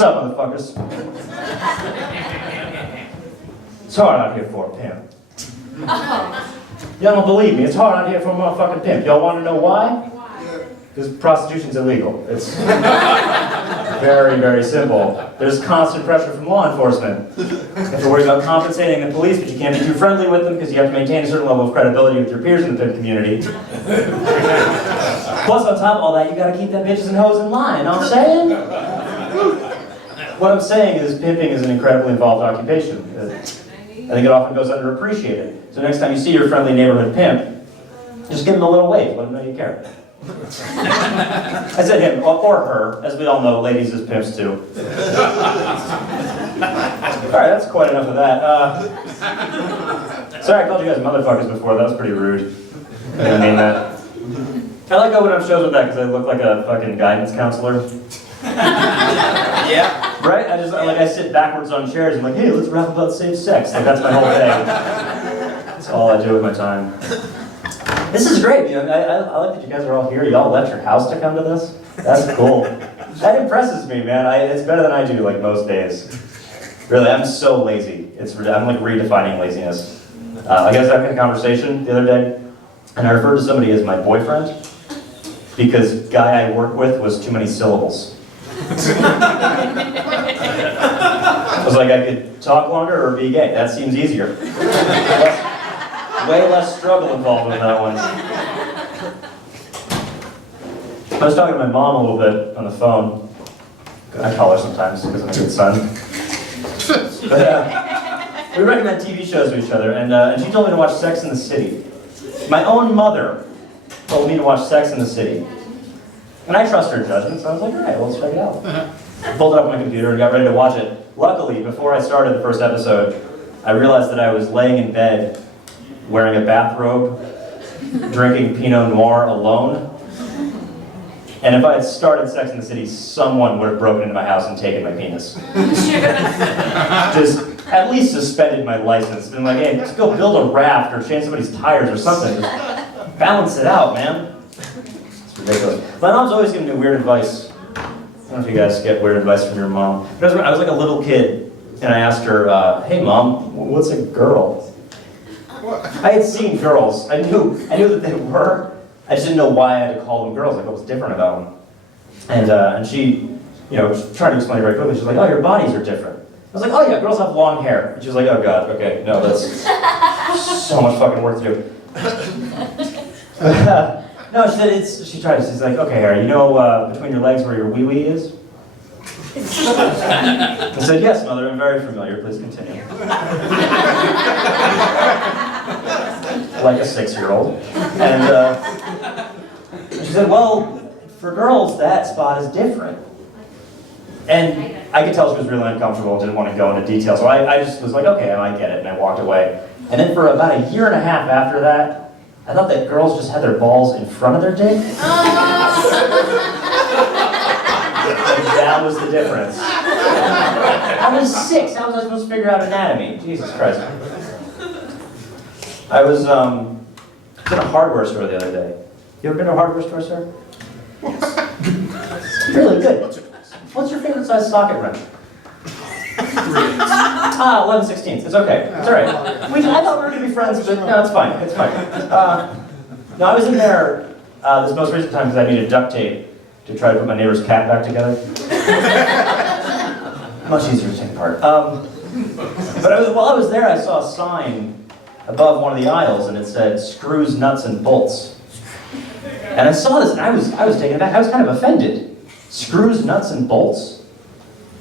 What's up, motherfuckers? It's hard out here for a pimp. Y'all don't believe me, it's hard out here for a motherfucking pimp. Y'all want to know why? Because prostitution's illegal. It's very, very simple. There's constant pressure from law enforcement. You have to worry about compensating the police, but you can't be too friendly with them because you have to maintain a certain level of credibility with your peers in the pimp community. Plus, on top of all that, you gotta keep them bitches and hoes in line, you know what I'm saying? What I'm saying is, pimping is an incredibly involved occupation. I think it often goes underappreciated. So next time you see your friendly neighborhood pimp, just give him a little wave, let him know you care. I said him, or her, as we all know, ladies as pimps too. Alright, that's quite enough of that. Sorry I called you guys motherfuckers before, that was pretty rude. I didn't mean that. I like going on shows with that because I look like a fucking guidance counselor. Yeah. Right? I sit backwards on chairs and I'm like, hey, let's rap about safe sex. Like, that's my whole thing. That's all I do with my time. This is great, you know, I like that you guys are all here. Y'all left your house to come to this. That's cool. That impresses me, man. It's better than I do, like, most days. Really, I'm so lazy. I'm like redefining laziness. I was having a conversation the other day, and I referred to somebody as my boyfriend because guy I work with was too many syllables. I was like, I could talk longer or be gay. That seems easier. Way less struggle involved with that one. I was talking to my mom a little bit on the phone. I call her sometimes because I'm a good son. But, we recommend TV shows to each other, and she told me to watch Sex and the City. My own mother told me to watch Sex and the City. And I trust her judgment, so I was like, all right, well, let's check it out. I pulled it up on my computer and got ready to watch it. Luckily, before I started the first episode, I realized that I was laying in bed wearing a bathrobe, drinking Pinot Noir alone. And if I had started Sex and the City, someone would have broken into my house and taken my penis. Just at least suspended my license. Been like, hey, let's go build a raft or change somebody's tires or something. Just balance it out, man. It's ridiculous. My mom's always giving me weird advice. I don't know if you guys get weird advice from your mom. But I was like a little kid, and I asked her, hey mom, what's a girl? I had seen girls. I knew that they were. I just didn't know why I had to call them girls. Like, what was different about them? And she, was trying to explain it very quickly. She was like, oh, your bodies are different. I was like, oh yeah, girls have long hair. And she was like, oh god, okay, no, that's so much fucking work to do. No, she said she's like, okay, Harry, between your legs where your wee-wee is? I said, yes, mother, I'm very familiar, please continue. Like a 6-year-old. And she said, well, for girls, that spot is different. And I could tell she was really uncomfortable and didn't want to go into detail, so I just was like, okay, I get it, and I walked away. And then for about a year and a half after that, I thought that girls just had their balls in front of their dick. Like that was the difference. I was 6, how was I supposed to figure out anatomy? Jesus Christ. I was in a hardware store the other day. You ever been to a hardware store, sir? Yes. Really good. What's your favorite size socket wrench? 11/16. It's okay. It's all right. I thought we were going to be friends, but no, it's fine. It's fine. No, I was in there this most recent time because I needed duct tape to try to put my neighbor's cat back together. Much easier to take apart. But while I was there, I saw a sign above one of the aisles, and it said, screws, nuts, and bolts. And I saw this, and I was taken aback. I was kind of offended. Screws, nuts, and bolts?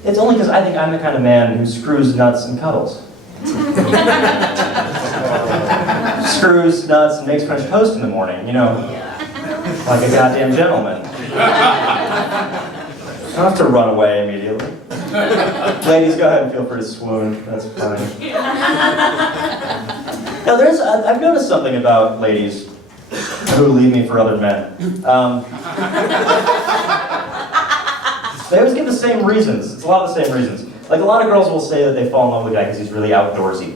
It's only because I think I'm the kind of man who screws nuts and cuddles. Screws nuts and makes French toast in the morning, like a goddamn gentleman. I don't have to run away immediately. Ladies, go ahead and feel free to swoon. That's fine. Now, I've noticed something about ladies who leave me for other men. They always give the same reasons. It's a lot of the same reasons. Like, a lot of girls will say that they fall in love with a guy because he's really outdoorsy.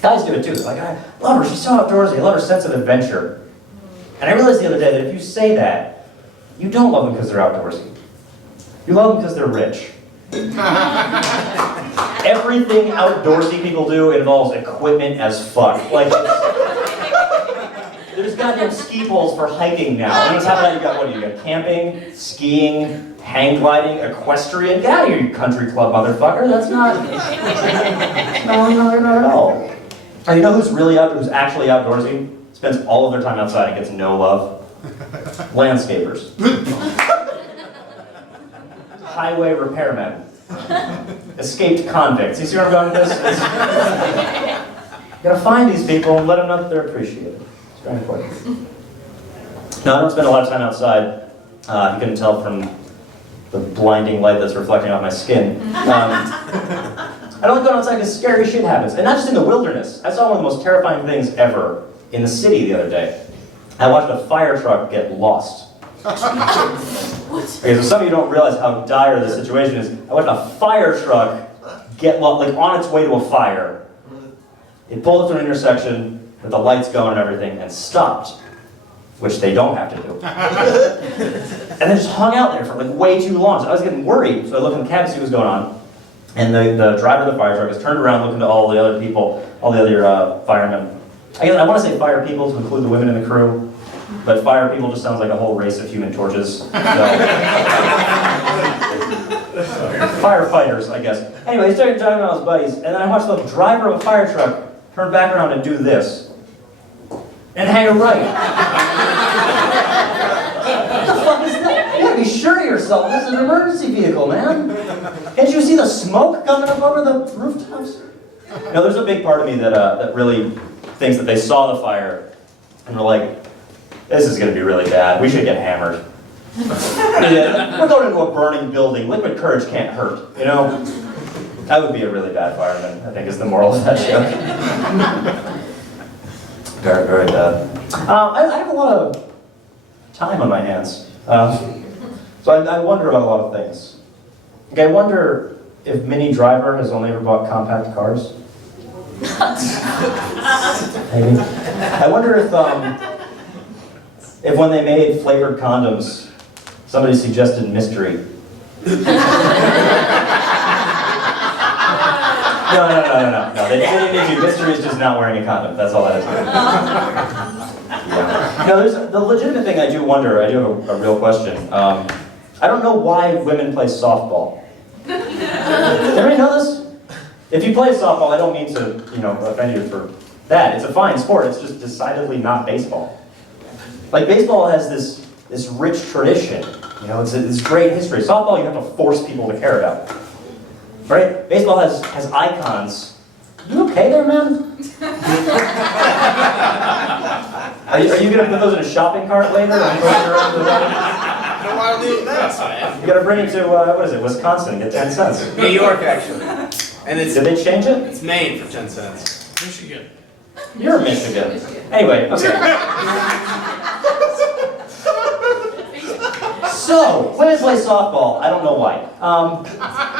Guys do it too. They're like, I love her, she's so outdoorsy. I love her sense of adventure. And I realized the other day that if you say that, you don't love them because they're outdoorsy. You love them because they're rich. Everything outdoorsy people do involves equipment as fuck. Like, there's goddamn ski poles for hiking now. And on top of that, you got camping, skiing, hang gliding, equestrian. Get out of here, you country club motherfucker. That's not at all. And you know who's actually outdoorsy? Spends all of their time outside and gets no love? Landscapers. Highway repairmen. Escaped convicts. You see where I'm going with this? You gotta find these people and let them know that they're appreciated. It's very important. No, I don't spend a lot of time outside. You couldn't tell from the blinding light that's reflecting off my skin. I don't like going outside because scary shit happens. And not just in the wilderness. I saw one of the most terrifying things ever in the city the other day. I watched a fire truck get lost. Okay, so some of you don't realize how dire the situation is. I watched a fire truck get lost, like on its way to a fire. It pulled up to an intersection with the lights going and everything and stopped, which they don't have to do. And then just hung out there for like way too long. So I was getting worried, so I looked in the cab to see what was going on. And the driver of the fire truck has turned around looking to all the other people, all the other firemen. I want to say fire people to include the women in the crew, but fire people just sounds like a whole race of human torches. So. Firefighters, I guess. Anyway, he started driving around with his buddies, and then I watched the driver of a fire truck turn back around and do this. And hang a right. What the fuck is that? You gotta be sure of yourself. This is an emergency vehicle, man. Can't you see the smoke coming up over the rooftops? No, there's a big part of me that really thinks that they saw the fire and were like, this is going to be really bad. We should get hammered. We're going into a burning building. Liquid courage can't hurt, you know? I would be a really bad fireman, I think is the moral of that joke. Very, very bad. I have a lot of time on my hands. So I wonder about a lot of things. Okay, I wonder if Minnie Driver has only ever bought compact cars. Maybe. I wonder if when they made flavored condoms, somebody suggested mystery. No. They didn't do mystery is just not wearing a condom. That's all that is. Yeah. No, there's the legitimate thing I do wonder. I do have a real question. I don't know why women play softball. Does everybody know this? If you play softball, I don't mean to, offend you for that. It's a fine sport. It's just decidedly not baseball. Like baseball has this rich tradition. It's this great history. Softball, you have to force people to care about. Right? Baseball has icons. You okay there, man? Are you going to put those in a shopping cart later? And push it around you got to bring it to, Wisconsin and get 10 cents. New York, actually. And Did they change it? It's Maine for 10 cents. Michigan. You're Michigan. Anyway, okay. So, women play softball. I don't know why.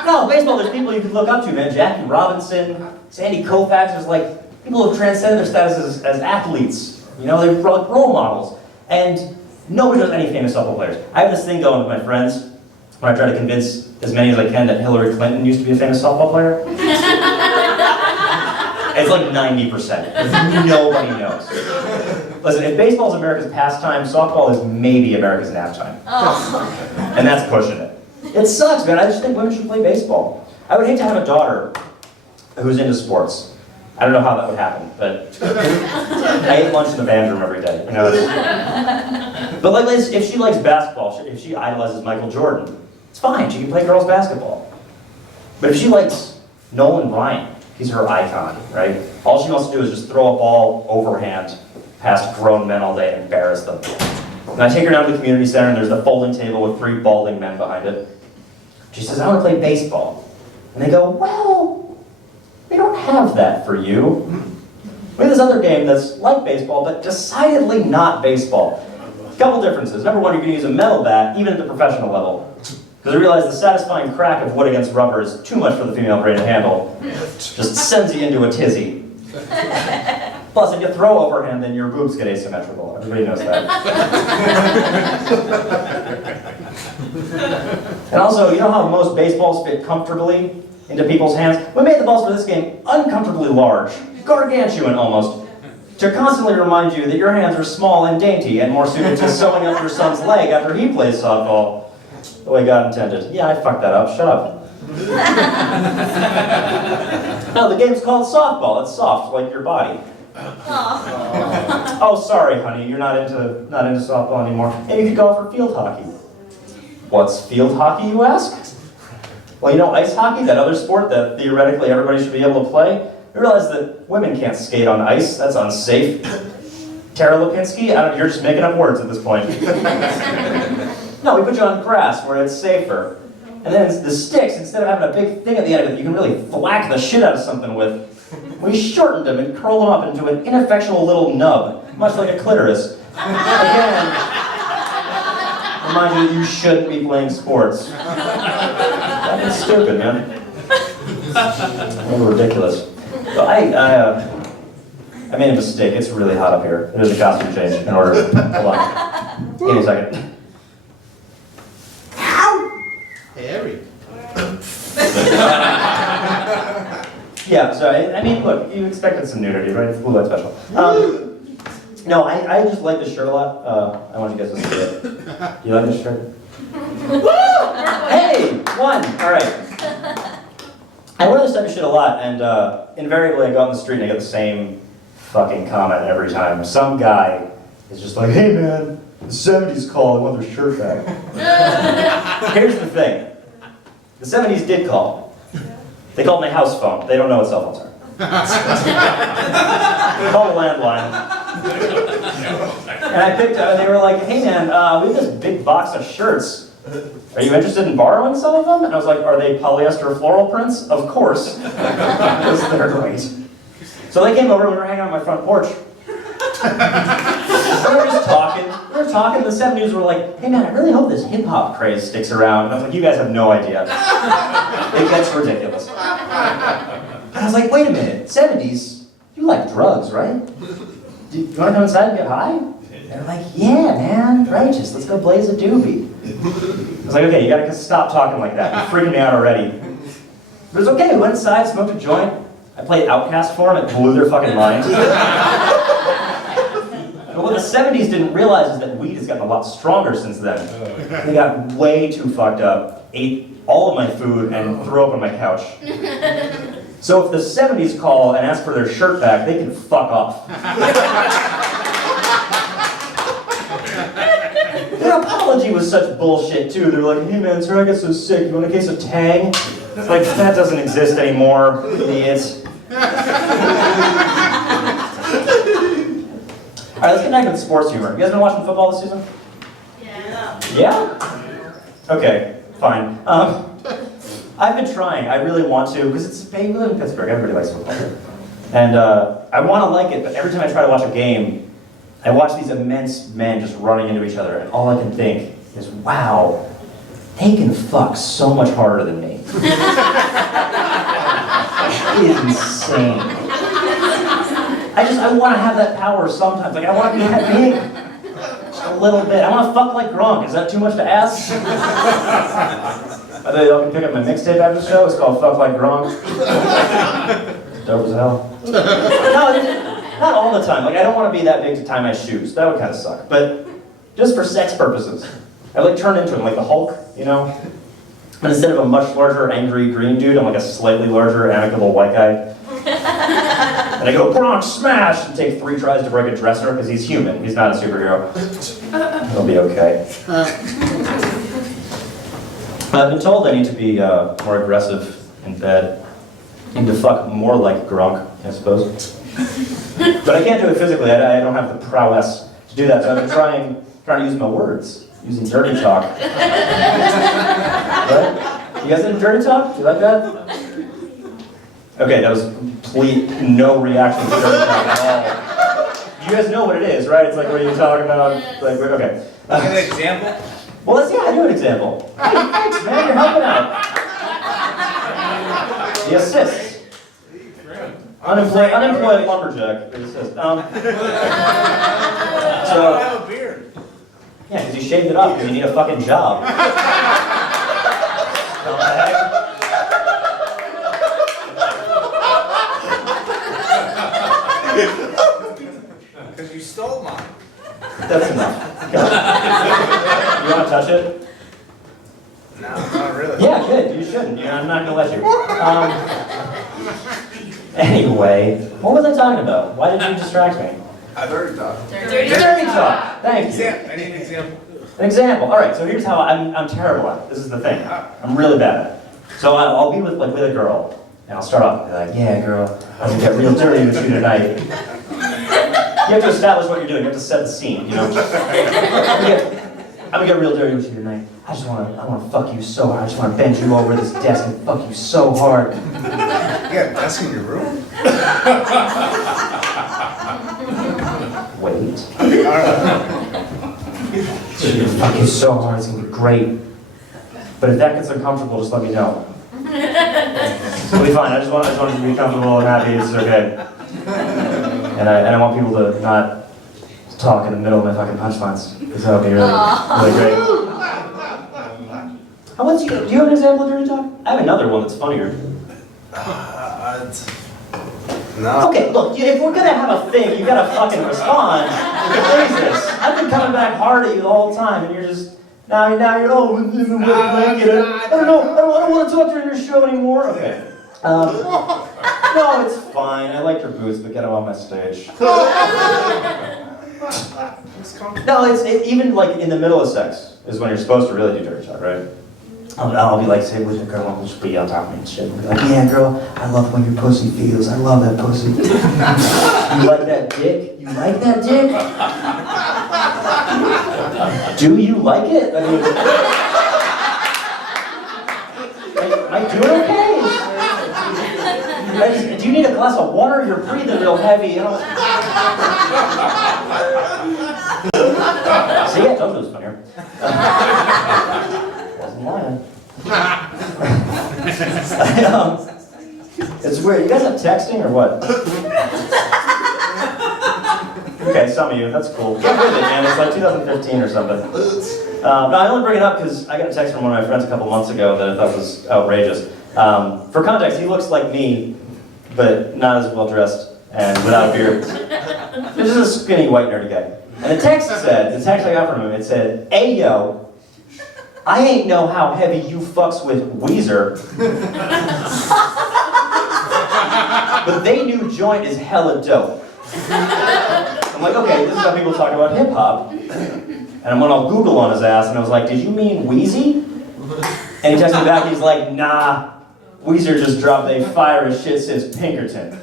No, baseball, there's people you can look up to, man. Jackie Robinson, Sandy Koufax. There's like people who have transcended their status as athletes. They're like role models. And nobody knows any famous softball players. I have this thing going with my friends when I try to convince as many as I can that Hillary Clinton used to be a famous softball player. It's like 90%. Nobody knows. Listen, if baseball's America's pastime, softball is maybe America's nap time. Oh. And that's pushing it. It sucks, man. I just think women should play baseball. I would hate to have a daughter who's into sports. I don't know how that would happen, but I ate lunch in the band room every day. But like, if she likes basketball, if she idolizes Michael Jordan, it's fine. She can play girls basketball. But if she likes Nolan Ryan, he's her icon, right? All she wants to do is just throw a ball overhand past grown men all day and embarrass them. And I take her down to the community center, and there's the folding table with 3 balding men behind it. She says, I want to play baseball. And they go, well, we don't have that for you. We have this other game that's like baseball, but decidedly not baseball. A couple differences. Number one, you're going to use a metal bat, even at the professional level. Because I realize the satisfying crack of wood against rubber is too much for the female brain to handle. Just sends you into a tizzy. Plus, if you throw overhand, then your boobs get asymmetrical. Everybody knows that. And also, you know how most baseballs fit comfortably into people's hands? We made the balls for this game uncomfortably large, gargantuan almost, to constantly remind you that your hands are small and dainty and more suited to sewing up your son's leg after he plays softball. The way God intended. Yeah, I fucked that up. Shut up. No, the game's called softball. It's soft, like your body. Oh, sorry, honey. You're not into softball anymore. Maybe you could go for field hockey. What's field hockey, you ask? Well, you know ice hockey, that other sport that theoretically everybody should be able to play? I realize that women can't skate on ice. That's unsafe. Tara Lipinski? You're just making up words at this point. No, we put you on grass where it's safer. And then the sticks, instead of having a big thing at the end of it that you can really thwack the shit out of something with, we shortened them and curled them up into an ineffectual little nub, much like a clitoris. Again, remind you that you shouldn't be playing sports. That's stupid, man. A little ridiculous. So I made a mistake. It's really hot up here. There's a costume change in order. Hold on. Give me a second. Harry. Yeah, so I mean, look, you expected some nudity, right? It's Blue Light Special. No, I just like this shirt a lot. I want you guys to see it. You like this shirt? Hey, one. All right. I wear this type of shit a lot, and invariably I go out in the street and I get the same fucking comment every time. Some guy is just like, hey man, the 70s call, I want their shirt back. Here's the thing. The 70s did call. They called my house phone. They don't know what cell phones are. They called a landline. And I picked up, and they were like, hey man, we have this big box of shirts. Are you interested in borrowing some of them? And I was like, are they polyester floral prints? Of course. Because they're great. So they came over and we were hanging out on my front porch. We were just talking. We were talking. The 70s were like, hey man, I really hope this hip hop craze sticks around. And I was like, you guys have no idea. It gets ridiculous. And I was like, wait a minute, 70s? You like drugs, right? Do you want to come inside and get high? And they're like, yeah, man, righteous. Let's go blaze a doobie. I was like, okay, you gotta stop talking like that. You're freaking me out already. But it was okay. We went inside, smoked a joint. I played Outkast for them. It blew their fucking minds. But what the 70s didn't realize is that weed has gotten a lot stronger since then. They got way too fucked up, ate all of my food, and threw up on my couch. So if the 70s call and ask for their shirt back, they can fuck off. Their apology was such bullshit too. They were like, hey man, sir, I get so sick. You want a case of Tang? It's like, that doesn't exist anymore, idiots. Alright, let's get back to the sports humor. You guys been watching football this season? Yeah. Yeah? Okay, fine. I've been trying. I really want to, because we live in Pittsburgh. Everybody likes football here. And I want to like it, but every time I try to watch a game, I watch these immense men just running into each other, and all I can think is, wow, they can fuck so much harder than me. It is insane. I want to have that power sometimes. Like, I want to be that big. Just a little bit. I want to fuck like Gronk. Is that too much to ask? I think y'all can pick up my mixtape after the show. It's called Fuck Like Gronk. Dope as hell. No, not all the time. Like, I don't want to be that big to tie my shoes. That would kind of suck. But just for sex purposes. I like turn into him, like the Hulk, you know? But instead of a much larger, angry green dude, I'm like a slightly larger, amicable white guy. And I go, Gronk, smash! And take 3 tries to break a dresser, because he's human. He's not a superhero. He'll be okay. I've been told I need to be more aggressive in bed. I need to fuck more like Gronk, I suppose. But I can't do it physically. I don't have the prowess to do that. So I've been trying to use my words, using dirty talk. Right? You guys into dirty talk? Do you like that? Okay, that was complete no reaction to dirty talk at all. You guys know what it is, right? It's like what you talk about. Like, okay. Give an example. Well, let's I do an example. Hey, thanks, man. You're helping out. The assists. Unemployed lumberjack. The assist. I have a beard. Yeah, because you shaved it off because you need a fucking job. What the heck? Because you stole mine. That's enough. Go. You want to touch it? No, not really. Yeah, good. You shouldn't. I'm not going to let you. Anyway, what was I talking about? Why did you distract me? I've already talked. Dirty talk. Thank you. I need an example. An example. All right. So here's how I'm terrible at it. This is the thing. I'm really bad at it. So I'll be with a girl, and I'll start off and be like, "Yeah, girl, I'm gonna get real dirty with you tonight." You have to establish what you're doing. You have to set the scene. You know. I'm gonna get real dirty with you tonight. I wanna fuck you so hard. I just wanna bend you over this desk and fuck you so hard. You got a desk in your room? Wait. Okay, all right. Fuck you so hard. It's gonna be great. But if that gets uncomfortable, just let me know. It'll be fine. I just want you to be comfortable and happy. It's okay. And I want people to not talk in the middle of my fucking punch lines, because that'll be really great. Do you have an example of dirty talk? I have another one that's funnier. No. Okay, look, if we're gonna have a thing, you gotta fucking respond. Jesus, I've been coming back hard at you the whole time, and you're just now you're I don't want to talk during your show anymore. Okay. No, it's fine. I like your boots, but get them off my stage. No, it's even like in the middle of sex is when you're supposed to really do dirty talk, right? I'll be like, say with a girl, and she'll be on top of me and shit. And be like, yeah, girl, I love when your pussy feels. I love that pussy. You like that dick? You like that dick? Do you like it? I mean, am I doing okay? Do you need a glass of water? You're breathing real heavy. You know? See, I told you it was funnier. Wasn't lying. It's weird. You guys have texting or what? Okay, some of you. That's cool. Get with it, man. It's like 2015 or something. No, I only bring it up because I got a text from one of my friends a couple months ago that I thought was outrageous. For context, he looks like me, but not as well dressed and without a beard. He's just a skinny white nerdy guy. And the text I got from him, it said, "Hey yo, I ain't know how heavy you fucks with Weezer, but they new joint is hella dope." I'm like, okay, this is how people talk about hip hop. And I went all Google on his ass, and I was like, "Did you mean Wheezy?" And he texted me back, he's like, "Nah, Weezer just dropped a fire as shit since Pinkerton."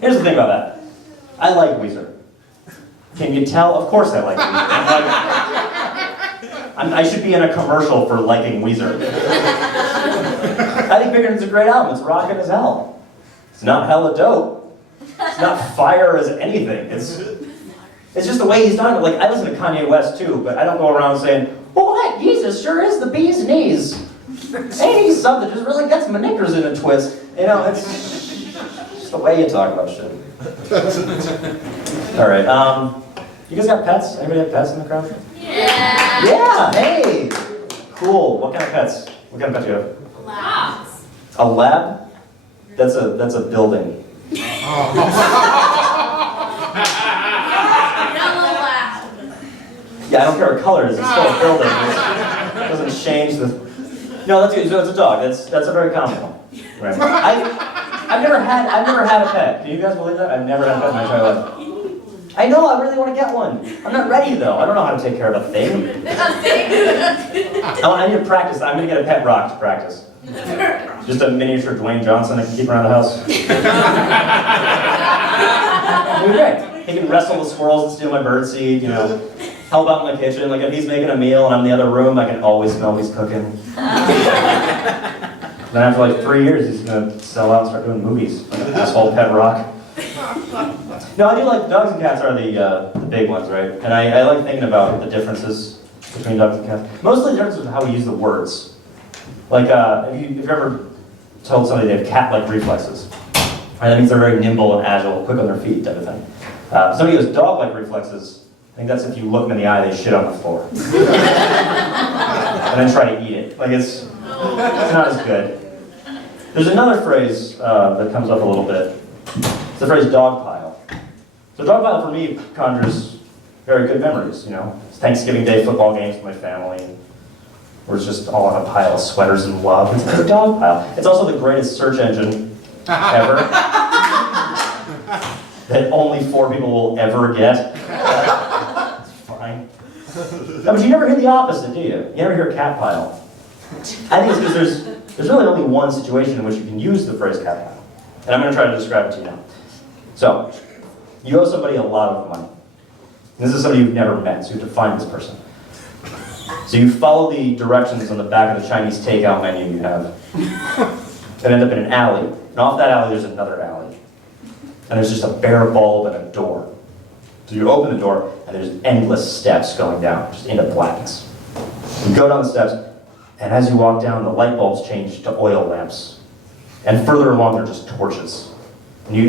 Here's the thing about that. I like Weezer. Can you tell? Of course I like Weezer. I should be in a commercial for liking Weezer. I think Pinkerton's a great album. It's rockin' as hell. It's not hella dope. It's not fire as anything. It's just the way he's done it. Like, I listen to Kanye West too, but I don't go around saying, "Well, that Jesus sure is the bee's knees. Ain't he something? Just really gets my knickers in a twist." You know, it's just the way you talk about shit. All right. You guys got pets? Anybody have pets in the crowd? Yeah. Yeah. Hey. Cool. What kind of pets? What kind of pet do you have? Labs. A lab? That's a building. Yellow lab. Yeah, I don't care what color it is. It's still a building. It doesn't change the. No, that's good. So it's a dog. That's a very common one. Right. I've never had a pet. Do you guys believe that? I've never had a pet in my entire life. I know. I really want to get one. I'm not ready though. I don't know how to take care of a thing. I need to practice. I'm gonna get a pet rock to practice. Just a miniature Dwayne Johnson I can keep around the house. It'd be great. He can wrestle with squirrels and steal my birdseed, you know. Help out in the kitchen. Like if he's making a meal and I'm in the other room, I can always smell he's cooking. Then after like 3 years, he's gonna sell out and start doing movies. Like an asshole pet rock. No, I do like dogs and cats are the big ones, right? And I like thinking about the differences between dogs and cats. Mostly the difference is how we use the words. Like, if you've ever told somebody they have cat-like reflexes, right? That means they're very nimble and agile, quick on their feet, type of thing. Somebody who has dog-like reflexes think that's if you look them in the eye, they shit on the floor. And then try to eat it. Like it's not as good. There's another phrase that comes up a little bit. It's the phrase dog pile. So dog pile for me conjures very good memories, you know. It's Thanksgiving Day football games with my family. Where it's just all on a pile of sweaters and love. It's like a dog pile. It's also the greatest search engine ever. That only 4 people will ever get. It's fine. No, but you never hear the opposite, do you? You never hear cat pile. I think it's because there's really only one situation in which you can use the phrase cat pile. And I'm going to try to describe it to you now. So, you owe somebody a lot of money. And this is somebody you've never met, so you have to find this person. So you follow the directions on the back of the Chinese takeout menu you have, and end up in an alley. And off that alley, there's another alley. And there's just a bare bulb and a door. So you open the door, and there's endless steps going down, just into blackness. You go down the steps, and as you walk down, the light bulbs change to oil lamps. And further along, they're just torches. And you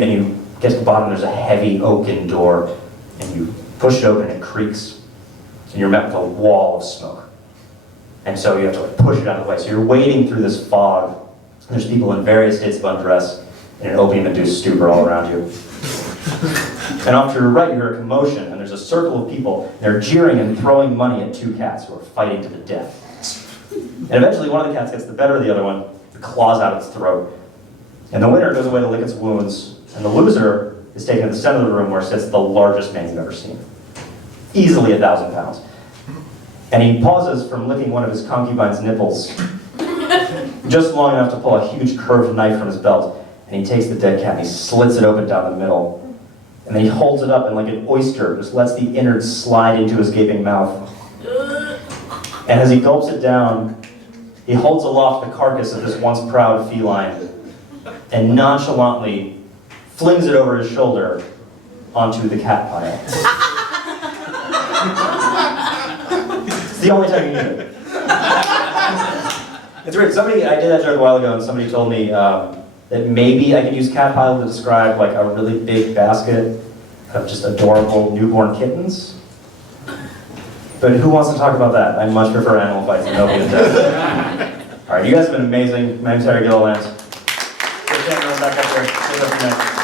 get to the bottom, there's a heavy oaken door, and you push it open, and it creaks. And you're met with a wall of smoke. And so you have to push it out of the way. So you're wading through this fog. And there's people in various states of undress in an opium-induced stupor all around you. And off to your right, you hear a commotion, and there's a circle of people. And they're jeering and throwing money at 2 cats who are fighting to the death. And eventually, one of the cats gets the better of the other one, claws out its throat. And the winner goes away to lick its wounds, and the loser is taken to the center of the room where sits the largest man you've ever seen. Easily 1,000 pounds. And he pauses from licking one of his concubine's nipples, just long enough to pull a huge curved knife from his belt. And he takes the dead cat and he slits it open down the middle. And then he holds it up and like an oyster, just lets the innards slide into his gaping mouth. And as he gulps it down, he holds aloft the carcass of this once proud feline and nonchalantly flings it over his shoulder onto the cat pile. It's the only time you need it. It's weird. I did that joke a while ago, and somebody told me that maybe I could use cat pile to describe like a really big basket of just adorable newborn kittens. But who wants to talk about that? I much prefer animal fights than opium death. All right, you guys have been amazing. My name's Gilliland. Back up there.